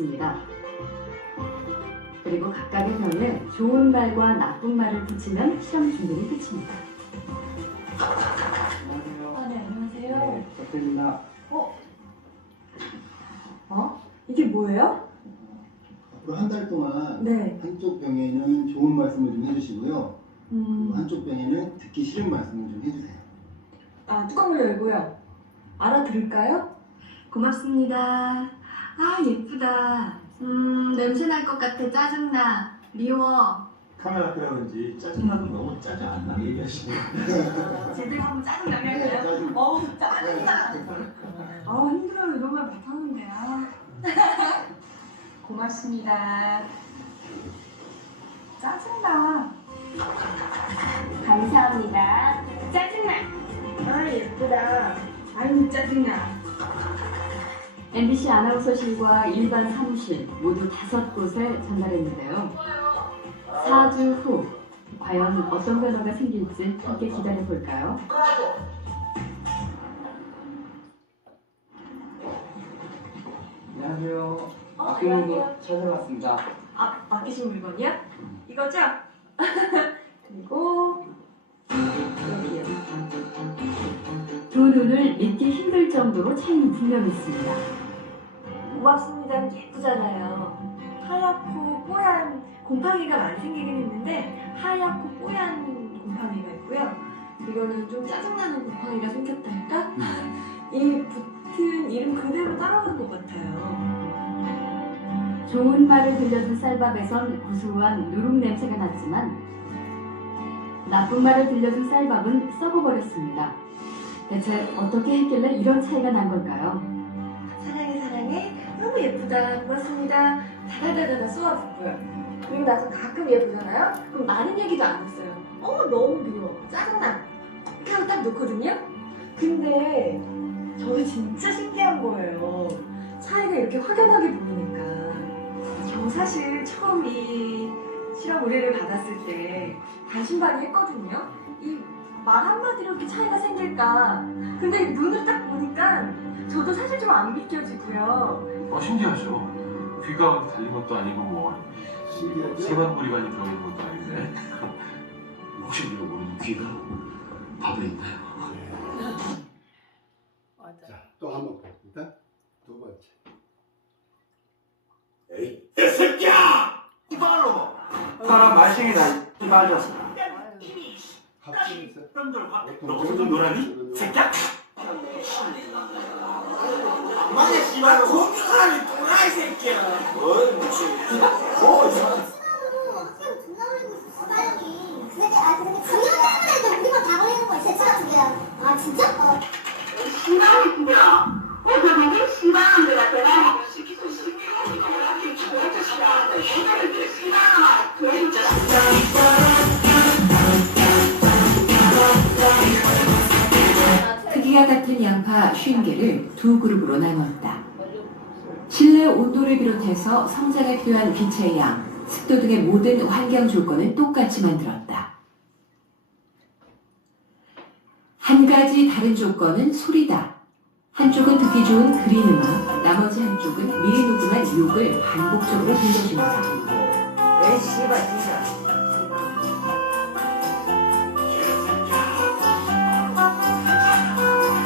있습니다. 그리고 각각의 변에 좋은 말과 나쁜 말을 붙이면 시험 준비는 끝입니다. 안녕하세요. 네, 안녕하세요. 네, 박태입니다. 이게 뭐예요? 앞으로 한 달 동안 네. 한쪽 병에는 좋은 말씀을 좀 해주시고요. 그리고 음, 한쪽 병에는 듣기 싫은 말씀을 좀 해주세요. 뚜껑을 열고요. 알아들을까요? 고맙습니다. 아, 예쁘다. 냄새 날 것 같아. 짜증나. 미워. 카메라 앞이라 그런지 짜증나도 너무 짜증 안 나게 얘기하시네요. 제대로 한번 짜증나게 네, 할까요? 짜증. 짜증나. 힘들어요. 이런 말 못하는데. 고맙습니다. 짜증나. 감사합니다. 짜증나. 예쁘다. 아유, 짜증나. MBC 아나운서실과 일반 사무실 모두 5곳에 전달했는데요. 4주 후 과연 어떤 변화가 생길지 함께 기다려볼까요? 안녕하세요. 맡긴 안녕하세요. 찾아봤습니다. 맡기신 물건이요? 이거죠? 그리고 여기요. 두 눈을 믿기 힘들 정도로 차이는 분명했습니다. 고맙습니다. 예쁘잖아요. 하얗고 뽀얀 곰팡이가 많이 생기긴 했는데 하얗고 뽀얀 곰팡이가 있고요. 이거는 좀 짜증나는 곰팡이가 생겼다 할까? 이 붙은 이름 그대로 따라간 것 같아요. 좋은 말을 들려준 쌀밥에선 구수한 누룩 냄새가 났지만 나쁜 말을 들려준 쌀밥은 썩어버렸습니다. 대체 어떻게 했길래 이런 차이가 난 걸까요? 사랑해 사랑해 너무 예쁘다 고맙습니다 다다다다다 쏘아붙고요. 그리고 나서 가끔 예쁘잖아요? 그럼 많은 얘기도 안 했어요. 너무 미워 짜증나 이렇게 하고 딱 놓거든요. 근데 저도 진짜 신기한 거예요. 차이가 이렇게 확연하게 보이니까. 저 사실 처음 이 실험 의뢰를 받았을 때 반신반의했거든요. 이 말 한마디로 이렇게 차이가 생길까. 근데 눈을 딱 보니까 저도 사실 좀 안 믿겨지고요. 신기하죠. 귀가 달린 것도 아니고 뭐 세반고리관이 들어있는 것도 아닌데 혹시 우리가 모르는 귀가 답이 있나요? 자, 또 한 번 봅니다. 두 번째. 에이 새끼야! 이발로 사람 말썽이다 이발졌어. 갑자기 너 어떤 노라니? 새끼야? 만약 씨발 공주사람이 또라이 새끼야. 근데 작년 때문에도 우리만 다 걸리는 거야. 제차 같은 게야. 진짜? 씨발이야. 어쩌면 씨발한데가 대단한 시키고 싶어. 씨발한테 힘들게 씨발아. 크기가 같은 양파 50개를 두 그룹으로 나누었다. 실내 온도를 비롯해서 성장에 필요한 빛의 양, 습도 등의 모든 환경 조건을 똑같이 만들었다. 한 가지 다른 조건은 소리다. 한쪽은 듣기 좋은 그린 음악, 나머지 한쪽은 미리 녹음한 욕을 반복적으로 들려줍니다. 왜 씨발 진짜.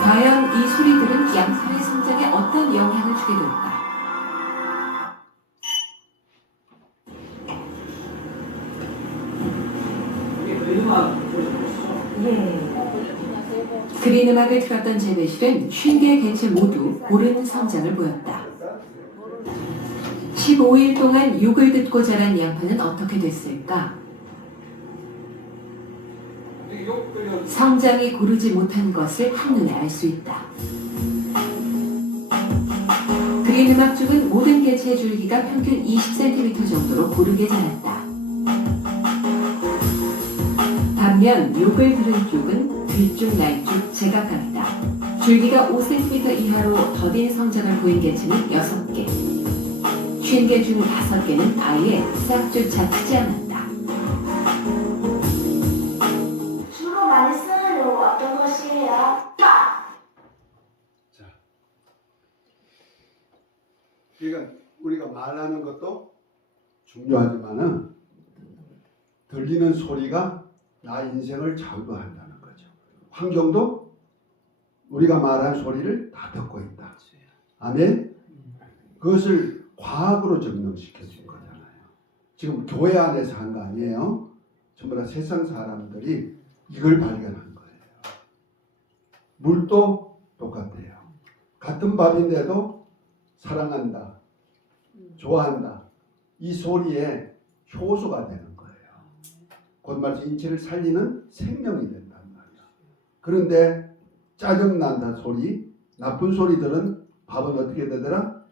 과연 이 소리들은 양파의 성장에 어떤 영향을 주게 될까? 이게 그림만 보여주시죠. 예. 그린 음악을 틀었던 재배실은 50개 개체 모두 고른 성장을 보였다. 15일 동안 욕을 듣고 자란 양파는 어떻게 됐을까? 성장이 고르지 못한 것을 한눈에 알 수 있다. 그린 음악 쪽은 모든 개체의 줄기가 평균 20cm 정도로 고르게 자랐다. 반면 욕을 들은 쪽은 뒤쪽 날쪽 제각각이다. 줄기가 5cm 이하로 더딘 성장을 보인 개체는 6개. 50개 중 5개는 아예 싹조차 크지 않았다. 주로 많이 쓰는 용어 어떤 것이에요? 자, 그러니까 우리가 말하는 것도 중요하지만은 들리는 소리가 나 인생을 좌우한다는 거죠. 환경도 우리가 말한 소리를 다 듣고 있다. 아멘. 그것을 과학으로 증명시켜 준 거잖아요. 지금 교회 안에서 한 거 아니에요. 전부 다 세상 사람들이 이걸 발견한 거예요. 물도 똑같아요. 같은 밥인데도 사랑한다, 좋아한다. 이 소리에 효소가 되는 거예요. 곧 말해서 인체를 살리는 생명이 된단 말이야. 그런데 짜증난다 소리, 나쁜 소리들은 밥은 어떻게 되더라?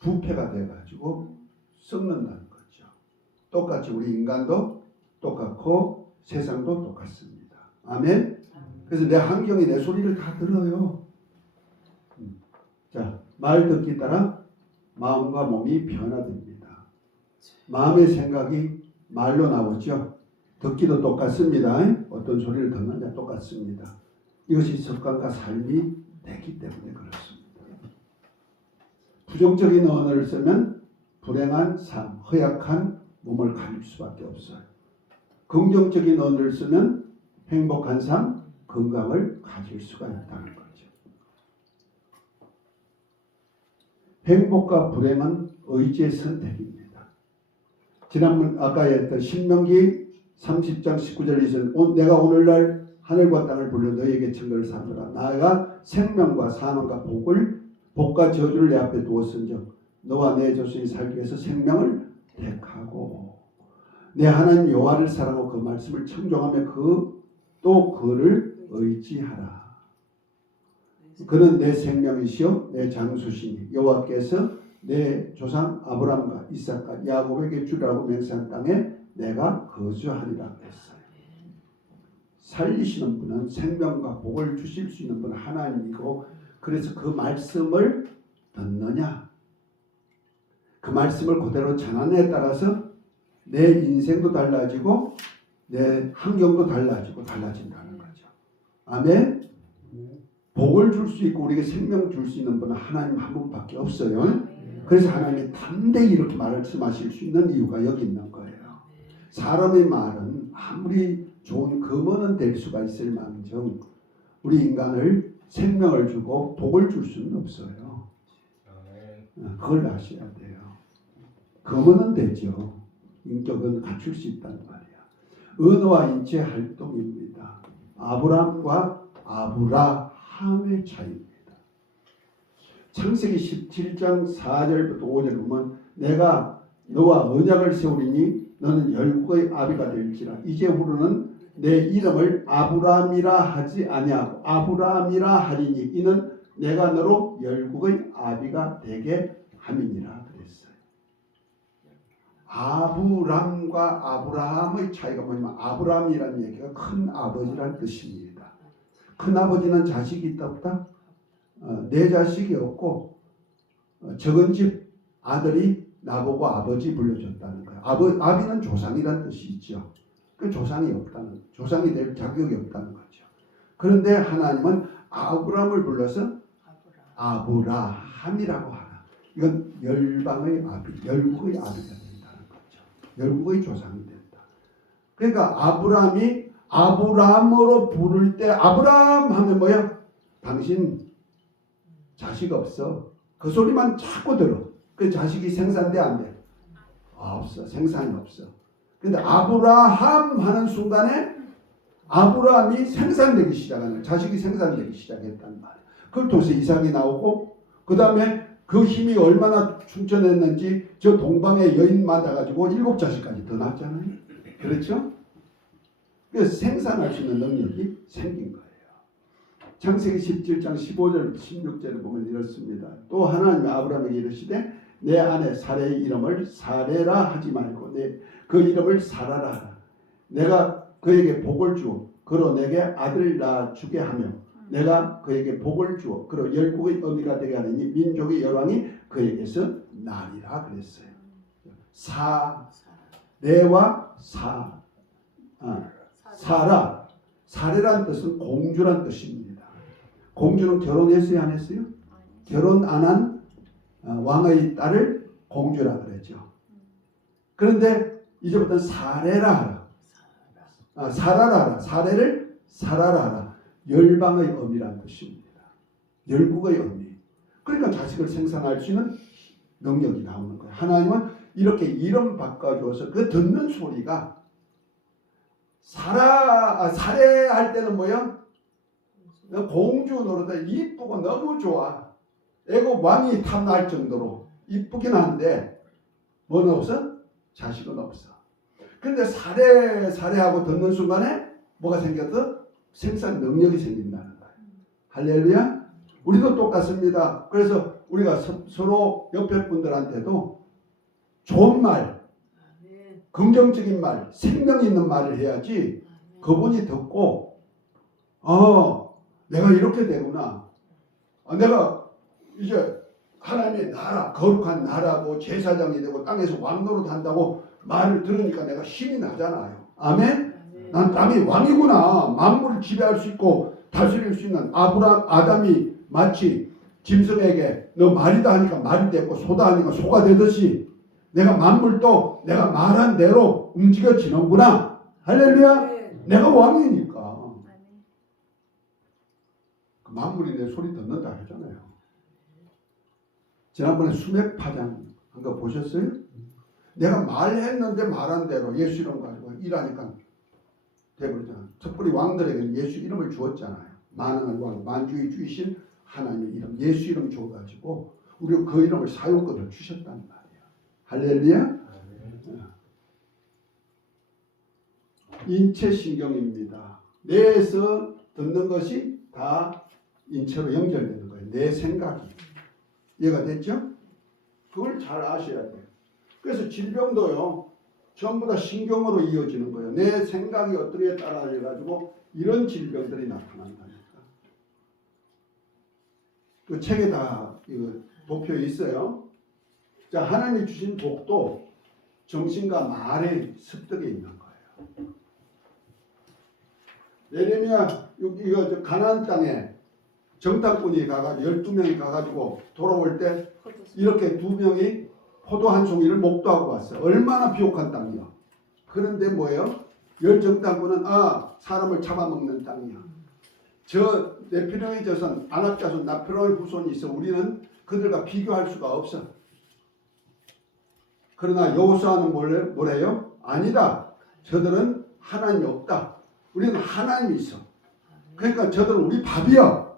부패가 돼가지고 썩는다는 거죠. 똑같이 우리 인간도 똑같고 세상도 똑같습니다. 아멘. 그래서 내 환경이 내 소리를 다 들어요. 자, 말 듣기 따라 마음과 몸이 변화됩니다. 마음의 생각이 말로 나오죠. 듣기도 똑같습니다. 어떤 소리를 듣느냐 똑같습니다. 이것이 습관과 삶이 되기 때문에 그렇습니다. 부정적인 언어를 쓰면 불행한 삶, 허약한 몸을 가질 수밖에 없어요. 긍정적인 언어를 쓰면 행복한 삶, 건강을 가질 수가 있다는 거죠. 행복과 불행은 의지의 선택입니다. 지난번 아까 했던 신명기 30장 19절에서 내가 오늘날 하늘과 땅을 불러 너희에게 증거를 삼으라. 나가 생명과 사망과 복과 저주를 내 앞에 두었은즉 너와 내 조상이 살기 위해서 생명을 택하고 내 하나님 여호와를 사랑하고 그 말씀을 청종하며 또 그를 의지하라. 그는 내 생명이시요 내 장수시니 여호와께서 내 조상 아브라함과 이삭과 야곱에게 주라고 맹세한 땅에 내가 거주하리라 했어요. 살리시는 분은 생명과 복을 주실 수 있는 분은 하나님이고, 그래서 그 말씀을 듣느냐, 그 말씀을 그대로 전하느냐에 따라서 내 인생도 달라지고 내 환경도 달라진다는 거죠. 아멘. 복을 줄 수 있고 우리에게 생명 줄 수 있는 분은 하나님 한 분밖에 없어요. 그래서 하나님이 담대히 이렇게 말씀하실 수 있는 이유가 여기 있는 거예요. 사람의 말은 아무리 좋은 금언은 될 수가 있을 망정 우리 인간을 생명을 주고 복을 줄 수는 없어요. 그걸 아셔야 돼요. 금언은 되죠. 인격은 갖출 수 있단 말이야. 언어와 인체 활동입니다. 아브람과 아브라함의 차이입니다. 창세기 17장 4절부터 5절 보면 내가 너와 언약을 세우리니 너는 열국의 아비가 될지라. 이제후로는 내 이름을 아브람이라 하지 아니하고 아브라함이라 하리니 이는 내가 너로 열국의 아비가 되게 함이니라 그랬어요. 아브람과 아브라함의 차이가 뭐냐면 아브람이라는 얘기가 큰 아버지란 뜻입니다. 큰 아버지는 자식이 있다 없다? 내 자식이 없고 적은 집 아들이 나보고 아버지 불러줬다는 거예요. 아비는 조상이라는 뜻이 있죠. 그 조상이 될 자격이 없다는 거죠. 그런데 하나님은 아브람을 불러서 아브라함이라고 하라. 이건 열방의 아비, 열국의 아비가 된다는 거죠. 열국의 조상이 된다. 그러니까 아브람이 아브람으로 부를 때 아브람 하면 뭐야? 당신 자식 없어. 그 소리만 자꾸 들어. 그 자식이 생산돼 안 돼? 없어. 생산이 없어. 근데 아브라함 하는 순간에 아브라함이 생산되기 시작하는 거야. 자식이 생산되기 시작했단 말이야. 그걸 통해서 이삭이 나오고 그 다음에 그 힘이 얼마나 충천했는지 저 동방의 여인 만나가지고 7자식까지 더 낳았잖아요. 그렇죠? 그래서 생산할 수 있는 능력이 생긴 거예요. 창세기 17장 15절부터 16절을 보면 이렇습니다. 또 하나님이 아브라함에게 이르시되 내 아내 사레의 이름을 사레라 하지 말고 그 이름을 사라라 하라. 내가 그에게 복을 주어 그로 내게 아들 낳아주게 하며 내가 그에게 복을 주어 그로 열국의 어미가 되게 하리니 민족의 열왕이 그에게서 나리라 그랬어요. 사레와 사라. 사레란 뜻은 공주란 뜻입니다. 공주는 결혼했어요 안 했어요? 결혼 안 한 왕의 딸을 공주라 그랬죠. 그런데 이제부터는 사례라 하라. 사라라 하라. 사례를 사라라 하라. 열방의 어미라는 뜻입니다. 열국의 어미. 그러니까 자식을 생산할 수 있는 능력이 나오는 거예요. 하나님은 이렇게 이름 바꿔줘서 그 듣는 소리가 사례할 때는 뭐야? 공주 노릇다 이쁘고 너무 좋아. 애고 왕이 탐날 정도로 이쁘긴 한데 뭐는 없어? 자식은 없어. 근데 사례하고 듣는 순간에 뭐가 생겼어? 생산 능력이 생긴다는 거예요. 할렐루야. 우리도 똑같습니다. 그래서 우리가 서로 옆에 분들한테도 좋은 말, 긍정적인 말, 생명 있는 말을 해야지 그분이 듣고 내가 이렇게 되구나. 내가 이제 하나님의 나라, 거룩한 나라고 제사장이 되고 땅에서 왕노릇 한다고 말을 들으니까 내가 힘이 나잖아요. 아멘? 난 땅의 왕이구나. 만물을 지배할 수 있고 다스릴 수 있는 아담이 마치 짐승에게 너 말이다 하니까 말이 됐고 소다 하니까 소가 되듯이 내가 만물도 내가 말한 대로 움직여지는구나. 할렐루야. 내가 왕이니까. 그 만물이 내 소리 듣는다 하잖아요. 지난번에 수맥 파장 한 거 보셨어요? 내가 말했는데 말한 대로 예수 이름 가지고 일하니까 돼버리잖아요. 특별히 왕들에게는 예수 이름을 주었잖아요. 만왕의 왕, 만주의 주이신 하나님의 이름, 예수 이름 줘가지고 우리가 그 이름을 사용권을 주셨단 말이에요. 할렐루야. 인체신경입니다. 뇌에서 듣는 것이 다 인체로 연결되는 거예요. 내 생각이. 이해가 됐죠? 그걸 잘 아셔야 돼요. 그래서 질병도요. 전부 다 신경으로 이어지는 거예요. 내 생각이 어떻게 따라해가지고 이런 질병들이 나타난다니까. 그 책에 다 이거 도표 있어요. 자, 하나님이 주신 복도 정신과 말의 습득에 있는 거예요. 예레미야 이거 가나안 땅에 정탐꾼이 가가지고 12명이 가가지고 돌아올 때 이렇게 2명이 포도 한 송이를 목도하고 왔어요. 얼마나 비옥한 땅이요. 그런데 뭐예요? 열정탐꾼은 사람을 잡아먹는 땅이야. 저 네피림의 자손, 아낙 자손, 나피로의 후손이 있어. 우리는 그들과 비교할 수가 없어. 그러나 여호수아는 뭐래요? 아니다. 저들은 하나님이 없다. 우리는 하나님이 있어. 그러니까 저들은 우리 밥이야.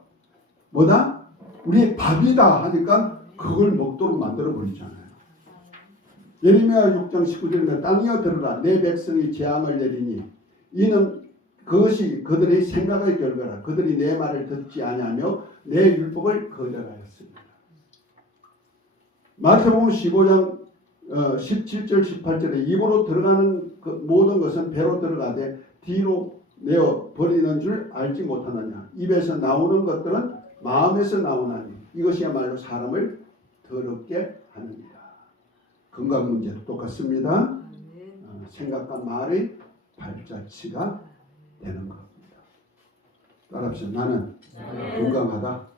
뭐다? 우리 밥이다 하니까 그걸 먹도록 만들어 버리잖아요. 예레미야 6장 19절에 땅이여 들으라 내 백성이 재앙을 내리니 이는 그것이 그들의 생각의 결과라. 그들이 내 말을 듣지 아니하며 내 율법을 거절하였습니다. 마태복음 15장 17절 18절에 입으로 들어가는 그 모든 것은 배로 들어가되 뒤로 내어 버리는 줄 알지 못하느냐. 입에서 나오는 것들은 마음에서 나오나니 이것이야말로 사람을 더럽게 하느니라. 건강 문제도 똑같습니다. 생각과 말의 발자취가 되는 겁니다. 따라합시다. 나는 건강하다.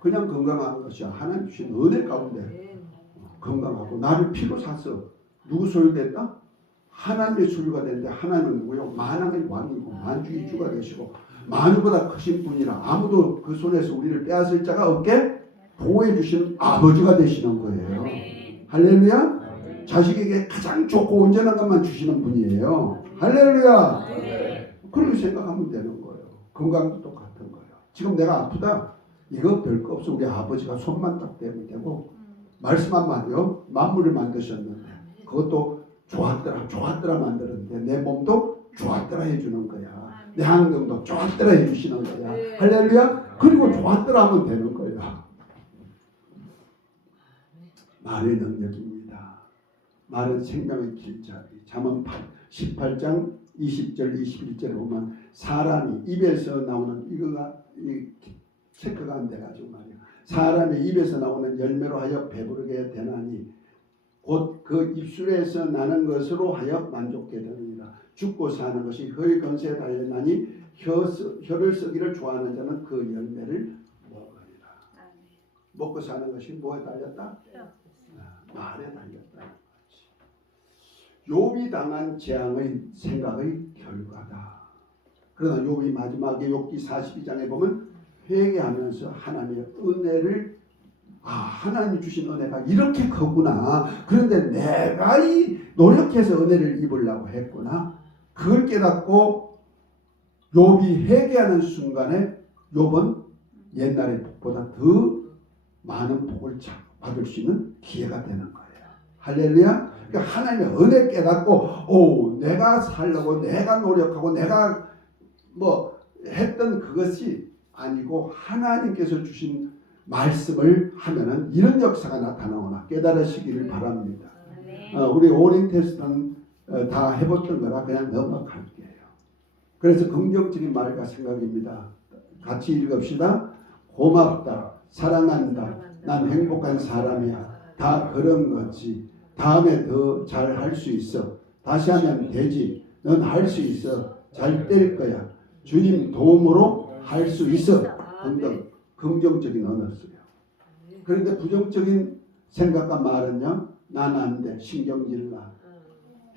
그냥 건강한 것이 하나님 주신 은혜 가운데 건강하고 나를 피로 사서 누구 소유됐다? 하나님의 소유가 되는데 하나님은 누구요? 만왕의 왕이고 만주의 주가 되시고 만유보다 크신 분이라 아무도 그 손에서 우리를 빼앗을 자가 없게 보호해 주시는 아버지가 되시는 거예요. 할렐루야. 자식에게 가장 좋고 온전한 것만 주시는 분이에요. 할렐루야. 그렇게 생각하면 되는 거예요. 건강도 똑같은 거예요. 지금 내가 아프다. 이거 별거 없어. 우리 아버지가 손만 딱 대면 되고 말씀 한마디요. 만물을 만드셨는데 그것도 좋았더라 만드는데 내 몸도 좋았더라 해주는 거야. 내 환경도 좋았더라 해주시는 거야. 할렐루야. 그리고 좋았더라 하면 되는 거야. 말의 능력입니다. 말은 생명의 길자리. 잠언 18장 20절 21절에 보면 사람이 입에서 나오는 이거가 체크가 안 돼가지고 말이야. 사람의 입에서 나오는 열매로 하여 배부르게 되나니 곧 그 입술에서 나는 것으로 하여 만족게 되느니라. 죽고 사는 것이 혀의 건세에 달렸나니 혀를 쓰기를 좋아하는 자는 그 열매를 먹으리라. 먹고 사는 것이 뭐에 달렸다? 말에 달렸다. 욥이 당한 재앙의 생각의 결과다. 그러나 욥이 마지막에 욥기 42장에 보면 회개하면서 하나님의 은혜를 하나님이 주신 은혜가 이렇게 크구나. 그런데 내가 노력해서 은혜를 입으려고 했구나. 그걸 깨닫고 욥이 회개하는 순간에 욥은 옛날의 복보다 더 많은 복을 받을 수 있는 기회가 되는 거예요. 할렐루야. 그러니까 하나님의 은혜 깨닫고 내가 살려고 내가 노력하고 내가 뭐 했던 그것이 아니고 하나님께서 주신 말씀을 하면은 이런 역사가 나타나오나 깨달으시기를 바랍니다. 우리 오랜 테스트는 다 해봤던 거라 그냥 넘어갈게요. 그래서 긍정적인 말과 생각입니다. 같이 읽읍시다. 고맙다, 사랑한다, 난 행복한 사람이야. 다 그런 거지. 다음에 더 잘 할 수 있어. 다시 하면 되지. 넌 할 수 있어. 잘 될 거야. 주님 도움으로 할 수 있어. 등등 긍정적인 언어를 써요. 그런데 부정적인 생각과 말은요. 난 안 돼. 신경질나.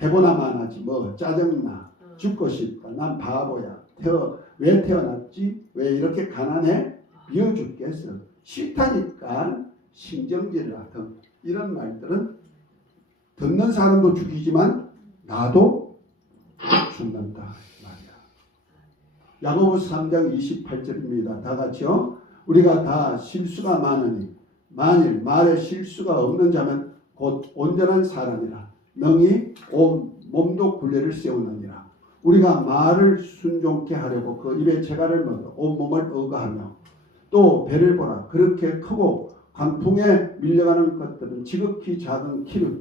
해보나만 하지. 뭐 짜증나. 죽고 싶다. 난 바보야. 왜 태어났지? 왜 이렇게 가난해? 비어 죽겠어. 싫다니까 신경질나 등 이런 말들은 듣는 사람도 죽이지만 나도 죽는다 말이야. 야고보서 3장 28절입니다. 다 같이요. 우리가 다 실수가 많으니 만일 말에 실수가 없는 자면 곧 온전한 사람이라 능히 온 몸도 굴레를 세우느니라. 우리가 말을 순종케 하려고 그 입에 채가를 먹어 온몸을 억하며 또 배를 보라. 그렇게 크고 강풍에 밀려가는 것들은 지극히 작은 키로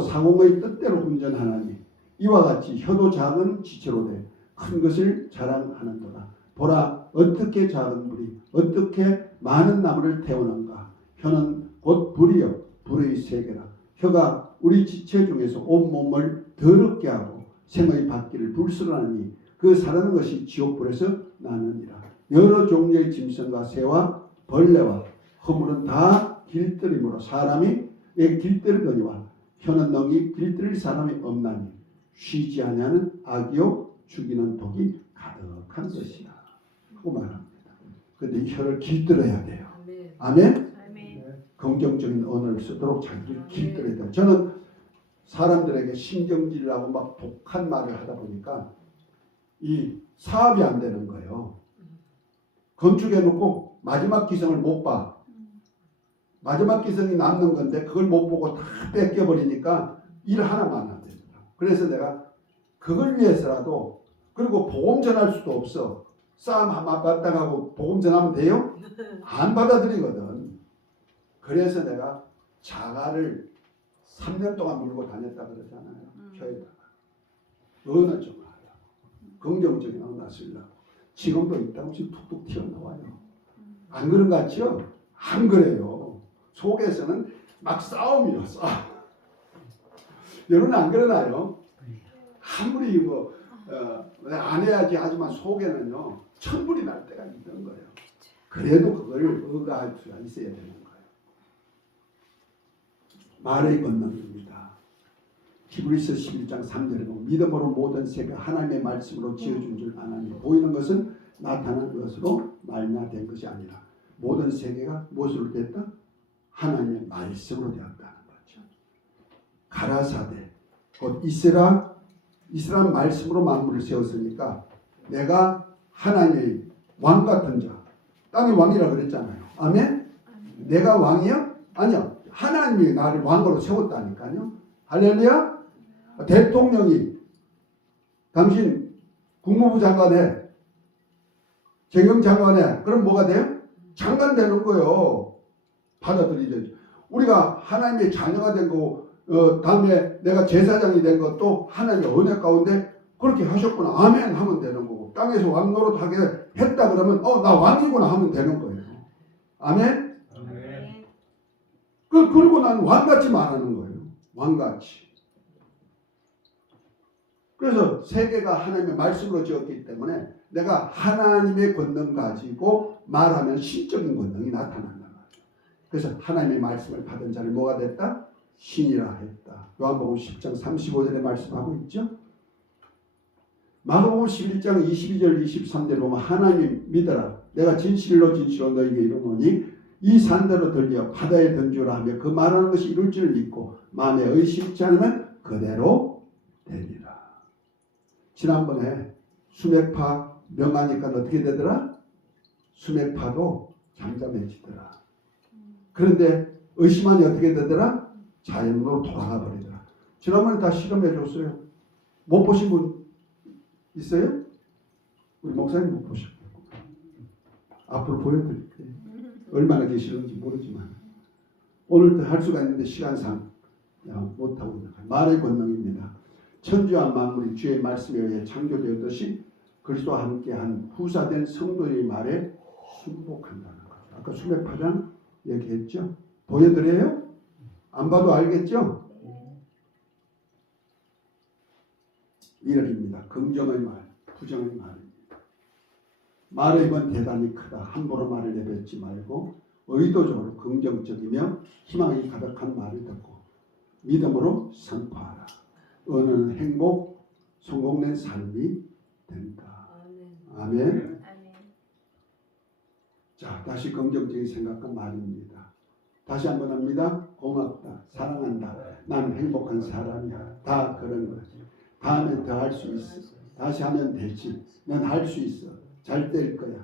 사공의 뜻대로 운전하나니 이와 같이 혀도 작은 지체로 돼 큰 것을 자랑하는도다. 보라 어떻게 작은 불이 어떻게 많은 나무를 태우는가. 혀는 곧 불이요 불의 세계라. 혀가 우리 지체 중에서 온몸을 더럽게 하고 생의 받기를 불순하니 그 사는 것이 지옥불에서 나느니라. 여러 종류의 짐승과 새와 벌레와 허물은 다 길들이므로 사람이 길들거니와 혀는 능히 길들일 사람이 없나니 쉬지 아니하는 악이요 죽이는 독이 가득한 것이라 하고 말합니다. 그런데 혀를 길들여야 돼요. 아멘? 긍정적인 언어를 쓰도록 자기를 길들여야 돼요. 저는 사람들에게 신경질을 하고 막 독한 말을 하다 보니까 이 사업이 안 되는 거예요. 건축해 놓고 마지막 기성을 못 봐. 마지막 기성이 남는 건데 그걸 못 보고 다 뺏겨버리니까 일 하나만 안 됩니다. 그래서 내가 그걸 위해서라도 그리고 복음 전할 수도 없어. 싸움 한번 받다가고 복음 전하면 돼요? 안 받아들이거든. 그래서 내가 자가를 3년 동안 물고 다녔다 그러잖아요. 혀에다가. 언어 좀 하라고. 긍정적인 언어 쓰려고. 지금도 있다고 지금 툭툭 튀어나와요. 안 그런 것 같죠? 안 그래요. 속에서는 막 싸움이요. 싸움. 여러분 안 그러나요? 아무리 안 해야지 하지만 속에는요. 천불이 날 때가 있는 거예요. 그래도 그걸 의가할 수가 있어야 되는 거예요. 말의 권능입니다. 히브리서 11장 3절에 보면 믿음으로 모든 세가 하나님의 말씀으로 지어준 줄 아나니 보이는 것은 나타난 것으로 말미암아 것이 아니라 모든 세계가 무엇으로 됐다? 하나님의 말씀으로 되었다는 거죠. 가라사대 곧 이스라엘 말씀으로 만물을 세웠으니까 내가 하나님의 왕 같은 자. 땅의 왕이라 그랬잖아요. 아멘? 내가 왕이야? 아니요. 하나님이 나를 왕으로 세웠다니까요. 할렐루야? 대통령이 당신 국무부 장관에 경영장관에 그럼 뭐가 돼요? 장관 되는 거예요. 받아들이죠. 우리가 하나님의 자녀가 된 거, 다음에 내가 제사장이 된 것도 하나님의 은혜 가운데 그렇게 하셨구나. 아멘 하면 되는 거고 땅에서 왕노릇 하게 했다 그러면 나 왕이구나 하면 되는 거예요. 아멘? 아멘. 그리고 난 왕같이 말하는 거예요. 왕같이. 그래서 세계가 하나님의 말씀으로 지었기 때문에 내가 하나님의 권능 가지고 말하면 신적인 권능이 나타난다. 그래서 하나님의 말씀을 받은 자를 뭐가 됐다? 신이라 했다. 요한복음 10장 35절에 말씀하고 있죠. 마가복음 11장 22절 23절에 보면 하나님 믿어라. 내가 진실로 너에게 이르노니 이 산대로 들려 바다에 던지라 하며 그 말하는 것이 이룰 줄 믿고 마음에 의심치 않으면 그대로 되리라. 지난번에 수맥파 명하니까 어떻게 되더라? 수맥파도 잠잠해지더라. 그런데 의심하니 어떻게 되더라? 자연으로 돌아가 버리더라. 지난번에 다 실험해 줬어요. 못 보신 분 있어요? 우리 목사님 못 보셨고 앞으로 보여드릴게요. 얼마나 계시는지 모르지만 오늘도 할 수가 있는데 시간상 못하고 있는 말의 권능입니다. 천지와 만물이 주의 말씀에 의해 창조되었듯이 그리스도와 함께한 후사된 성도의 말에 순복한다는 거죠. 아까 수맥파장 얘기했죠. 보여드려요? 안 봐도 알겠죠? 이렇습니다. 긍정의 말, 부정의 말입니다. 말의 힘은 대단히 크다. 함부로 말을 내뱉지 말고 의도적으로 긍정적이며 희망이 가득한 말을 듣고 믿음으로 선포하라. 은은 행복, 성공된 삶이 된다. 아멘. 자, 다시 긍정적인 생각과 말입니다. 다시 한번 합니다. 고맙다, 사랑한다, 나는 행복한 사람이야. 다 그런 거지. 다음엔 더 할 수 있어. 다시 하면 되지. 난 할 수 있어. 잘 될 거야.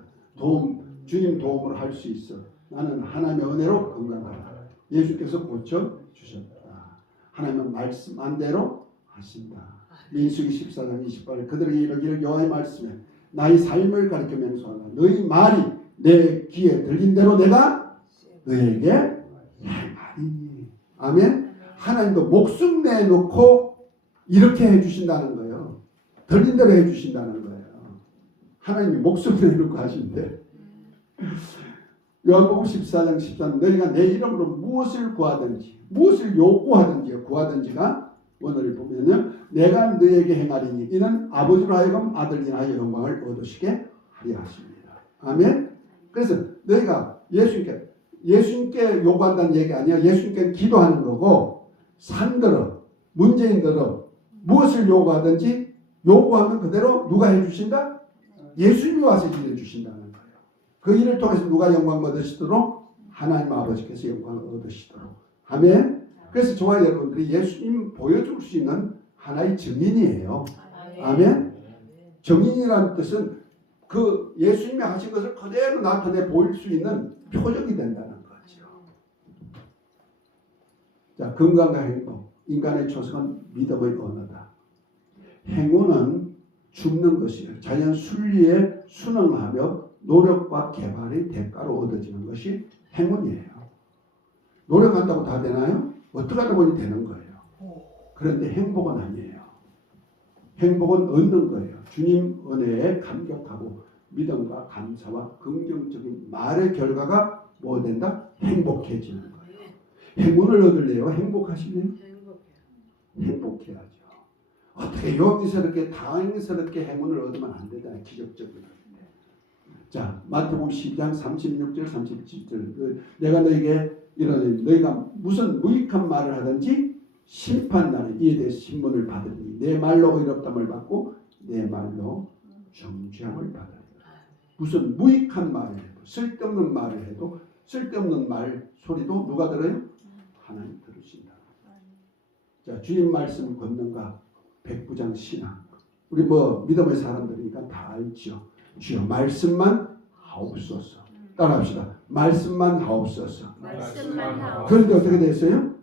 주님 도움으로 할 수 있어. 나는 하나님의 은혜로 건강하다. 예수께서 고쳐 주셨다. 하나님은 말씀한 대로 하신다. 민수기 14장 28절 그들에게 이르기를 여호와의 말씀에 나의 삶을 가르쳐 맹세하라. 너희 말이 내 귀에 들린 대로 내가 너에게 행하리니. 아멘. 하나님도 목숨 내놓고 이렇게 해주신다는 거예요. 들린 대로 해주신다는 거예요. 하나님이 목숨 내놓고 하신대. 요한복음 14장 13 너희가 내 이름으로 무엇을 구하든지 무엇을 요구하든지 구하든지가 오늘 보면은 내가 너에게 행하리니 이는 아버지로 하여금 아들이 하여 영광을 얻으시게 하려 하십니다. 아멘. 그래서 너희가 예수님께 요구한다는 얘기 아니야. 예수님께 기도하는 거고 산들어 문재인들어 무엇을 요구하든지 요구하면 그대로 누가 해주신다? 예수님이 와서 해주신다는 거예요. 그 일을 통해서 누가 영광 얻으시도록 하나님 아버지께서 영광을 얻으시도록. 아멘. 그래서 저와 여러분들이 예수님 보여줄 수 있는 하나의 증인이에요. 아멘. 증인이라는 뜻은 그 예수님이 하신 것을 그대로 나타내 보일 수 있는 표적이 된다는 거죠. 자, 건강과 행복. 인간의 초석은 믿음의 언어다. 행운은 죽는 것이에요. 자연 순리에 순응하며 노력과 개발의 대가로 얻어지는 것이 행운이에요. 노력한다고 다 되나요? 어떻게 하다 보니 되는 거예요. 그런데 행복은 아니에요. 행복은 얻는 거예요. 주님 은혜에 감격하고 믿음과 감사와 긍정적인 말의 결과가 뭐 된다? 행복해지는 거예요. 행운을 얻을래요? 행복하시면? 행복해야죠. 어떻게 용기스럽게 당황스럽게 행운을 얻으면 안 되잖아요. 기적적으로. 자, 마태복음 10장 36절 37절 내가 너에게 이러니 너희가 무슨 무익한 말을 하든지 심판날에 이에 대해 신문을 받으니 내 말로 의롭담을 받고 내 말로 정죄함을 받으리라. 무슨 무익한 말을 해도 쓸데없는 말을 해도 쓸데없는 말 소리도 누가 들어요? 하나님 들으신다. 자, 주님 말씀 걷는가 백부장 신앙. 우리 믿음의 사람들이니까 다 알죠. 주여 말씀만 하옵소서. 따라합시다. 말씀만 하옵소서. 그런데 어떻게 됐어요?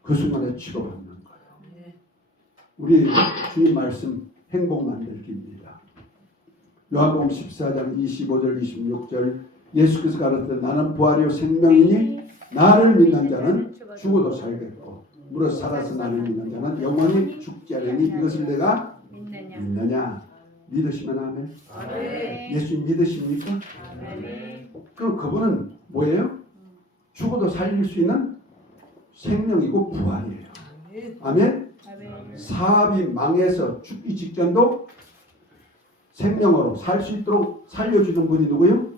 그 순간에 치료받는 거예요. 우리 주님 말씀 행복 만들기입니다. 요한복음 14장 25절 26절 예수께서 가르쳤던 나는 부활이요 생명이니 나를 믿는 자는 죽어도 살겠고 무릇 살아서 나를 믿는 자는 영원히 죽지 않으니 이것을 내가 믿느냐. 믿으시면 아멘. 예수님 믿으십니까? 그럼 그분은 뭐예요? 죽어도 살릴 수 있는 생명이고 부활이에요. 아멘. 사업이 망해서 죽기 직전도 생명으로 살 수 있도록 살려주는 분이 누구예요?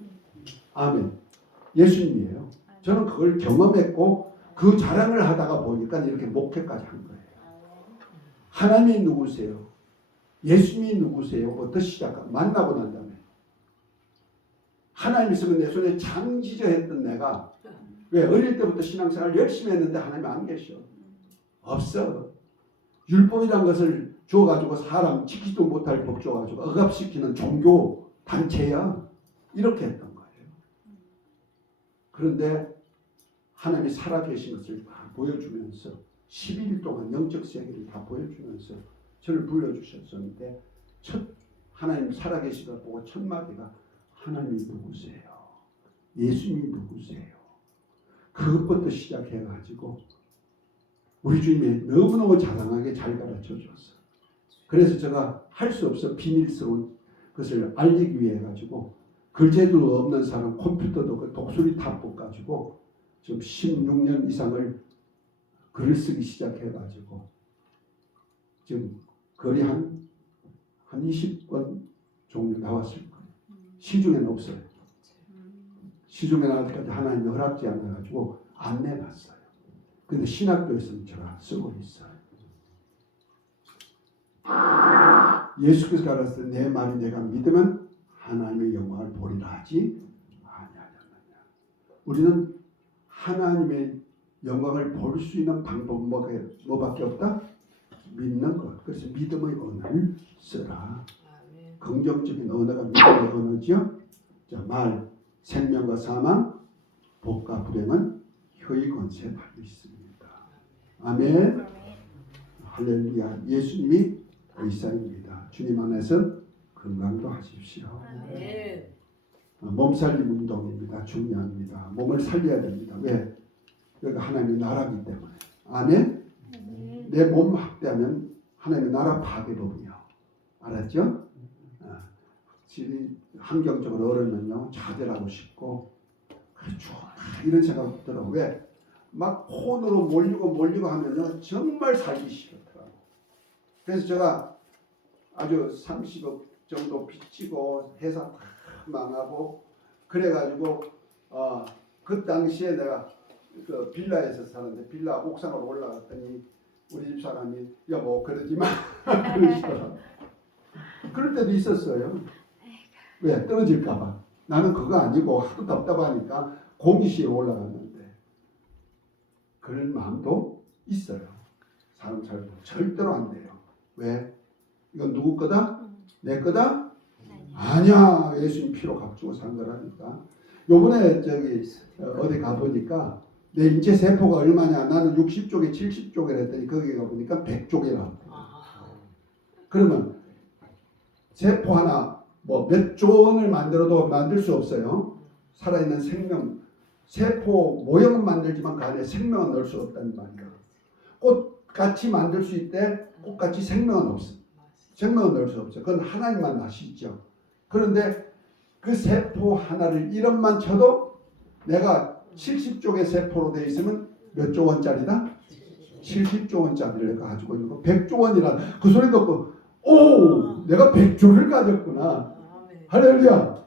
아멘. 예수님이에요. 저는 그걸 경험했고 그 자랑을 하다가 보니까 이렇게 목회까지 한 거예요. 하나님이 누구세요? 예수님이 누구세요?부터 시작하고 만나고 난 다음에 하나님 있으면 내 손에 장지저 했던 내가 왜 어릴 때부터 신앙생활 열심히 했는데 하나님 안 계셔. 없어. 율법이란 것을 줘가지고 사람 지키지도 못할 법 줘가지고 억압시키는 종교 단체야. 이렇게 했던 거예요. 그런데 하나님이 살아계신 것을 다 보여주면서 11일 동안 영적 세계를 다 보여주면서 저를 불러주셨었는데 첫 하나님 살아계신 걸 보고 첫 마디가 하나님이 누구세요? 예수님이 누구세요? 그것부터 시작해가지고 우리 주님이 너무너무 자상하게 잘 가르쳐 줬어. 그래서 제가 할 수 없어 비밀스러운 것을 알리기 위해 가지고 글재도 없는 사람 컴퓨터도 그 독수리 탑북 가지고 지금 16년 이상을 글을 쓰기 시작해 가지고 지금 글이 한 20권 종류 나왔을 거예요. 시중에는 없어요. 시중에 나올 때까지 하나님이 허락지 않아 가지고 안 내놨어요. 근데 신학교에서는 제가 쓰고 있어요. 예수께서 가르쳤을 때 내 말이 내가 믿으면 하나님의 영광을 보리라 하지 아니하느냐. 우리는 하나님의 영광을 볼 수 있는 방법은 뭐밖에 없다? 믿는 것. 그래서 믿음의 언어를 쓰라. 긍정적인 언어가 믿음의 언어죠. 자, 말, 생명과 사망, 복과 불행은 혀의 권세에 달려 있습니다. 아멘. 할렐루야. 예수님이 의사입니다. 주님 안에서 건강도 하십시오. 몸살림 운동입니다. 중요합니다. 몸을 살려야 됩니다. 왜? 여기가 하나님의 나라이기 때문에. 아멘. 내 몸 학대하면 하나님의 나라 파괴법이요. 알았죠? 환경적으로 어려우면요 자제하고 싶고 그렇죠. 이런 생각 들어. 왜? 막 혼으로 몰리고 하면요 정말 살기 싫더라고. 그래서 제가 아주 30억 정도 빚지고 회사 다 망하고 그래가지고 그 당시에 내가 그 빌라에서 사는데 빌라 옥상으로 올라갔더니 우리 집 사람이 여보 그러지 마 그러시더라고. 그럴 때도 있었어요. 왜? 떨어질까봐. 나는 그거 아니고 하도 답답하니까 공기실에 올라갔는데 그런 마음도 있어요. 사람 살고 절대로 안 돼요. 왜? 이건 누구 거다? 내 거다? 아니야. 예수님 피로 값주고 산 거라니까. 요번에 저기 어디 가보니까 내 인체 세포가 얼마냐? 나는 60쪽에 70쪽에 했더니 거기 가보니까 100쪽이라고. 그러면 세포 하나 뭐 몇 조 원을 만들어도 만들 수 없어요. 살아있는 생명, 세포 모형은 만들지만 그 안에 생명은 넣을 수 없다는 말이에요. 꽃같이 만들 수 있대. 꽃같이 생명은 없어. 생명은 넣을 수 없어요. 그건 하나님만 아시죠. 그런데 그 세포 하나를 1원만 쳐도 내가 70쪽의 세포로 되어 있으면 몇 조 원짜리다? 70조 원짜리를 가지고 있는 거. 100조 원이라 그 소리 듣고 오! 내가 100조를 가졌구나. 할렐루야.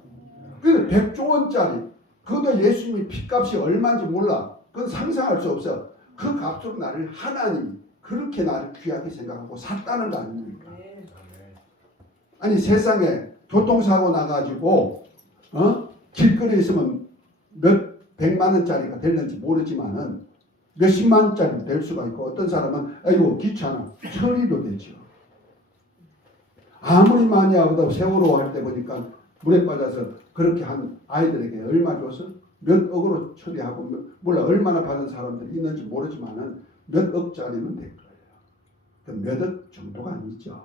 근데 100조 원짜리 그것도 예수님이 피값이 얼마인지 몰라. 그건 상상할 수 없어. 그 값으로 나를 하나님이 그렇게 나를 귀하게 생각하고 샀다는 거 아닙니까? 아니 세상에 교통사고 나가지고 길거리에 있으면 몇 백만 원짜리가 될는지 모르지만은 몇십만 원짜리 될 수가 있고 어떤 사람은 아이고 귀찮아 처리도 되죠. 아무리 많이 하고도 세월호 할 때 보니까 물에 빠져서 그렇게 한 아이들에게 얼마 줘서 몇 억으로 처리하고 몰라 얼마나 받은 사람들이 있는지 모르지만은 몇 억짜리는 될 거예요. 몇 억 정도가 아니죠.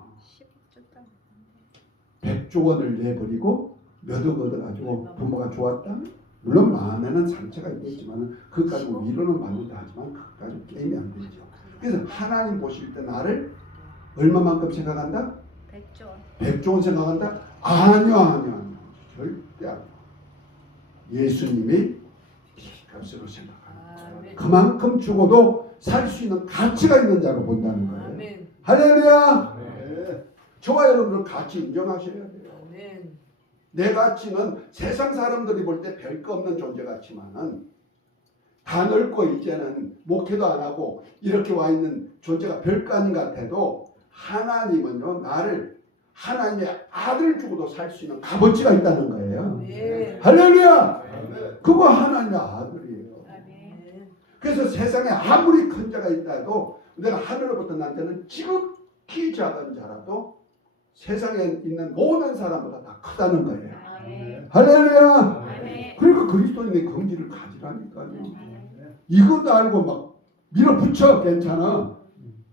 100조 원을 내버리고 몇 억 얻어가지고 부모가 좋았다? 물론 마음에는 상처가 있겠지만 그것 가지고 위로는 받는다 하지만 그것 가지고 게임이 안 되죠. 그래서 하나님 보실 때 나를 얼마만큼 생각한다? 100조 원 생각한다? 아니요. 절대 아니요. 예수님이 피값으로 생각하는 거예요. 그만큼 죽어도 살 수 있는 가치가 있는 자로 본다는 거예요. 할렐루야. 저와 여러분들 가치 인정하셔야 돼요. 내 가치는 세상 사람들이 볼 때 별거 없는 존재 같지만은 다 늙고 이제는 목회도 안 하고 이렇게 와 있는 존재가 별거 같아도 하나님은요 나를 하나님의 아들 주고도 살 수 있는 값어치가 있다는 거예요. 네. 할렐루야. 그거 하나님의 아들이에요. 그래서 세상에 아무리 큰 자가 있다도 내가 하늘로부터 난 자는 지극히 작은 자라도 세상에 있는 모든 사람보다 다 크다는 거예요. 할렐루야. 그러니까 그리스도인의 긍지를 가지라니까요. 이것도 알고 막 밀어붙여. 괜찮아.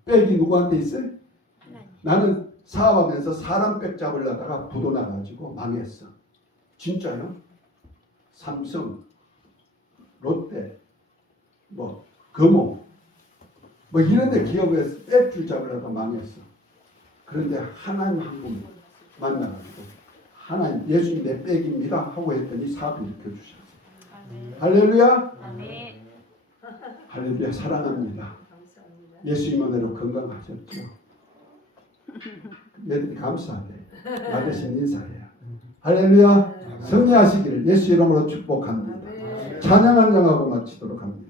백이 누구한테 있어요? 나는 사업하면서 사람 백 잡으려다가 부도 나가지고 망했어. 진짜요? 삼성, 롯데, 뭐 금호, 뭐 이런데 기업에서 백줄 잡으려다 망했어. 그런데 하나님 한 분 만나가지고 하나님 예수님 내 백입니다 하고 했더니 사업을 일으켜주셨어요. 할렐루야. 할렐루야. 사랑합니다. 예수님 은혜로 건강하셨죠? 애들이 감사하대. 나 대신 인사해요. 할렐루야. 승리하시기를 예수 이름으로 축복합니다. 찬양 한 장하고 마치도록 합니다.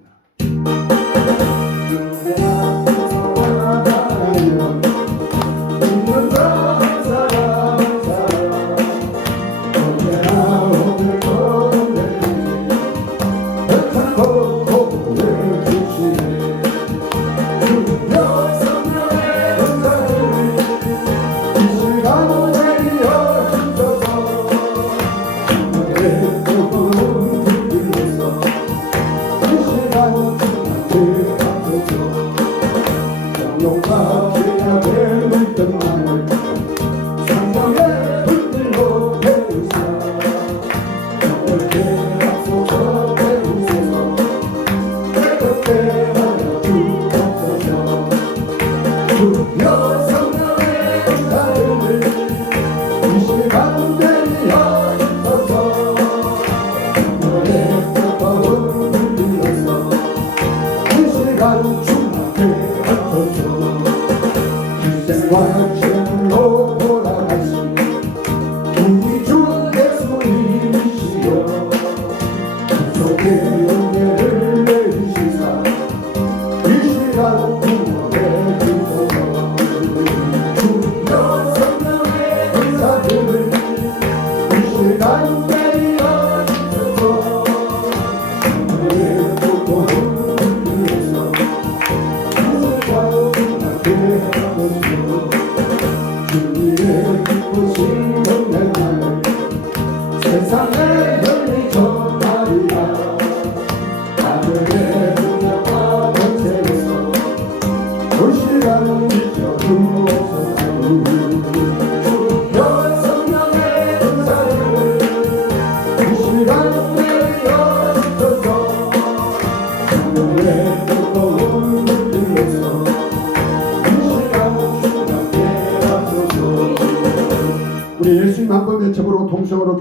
우리 예수님 한 번 외쳐보고 동성으로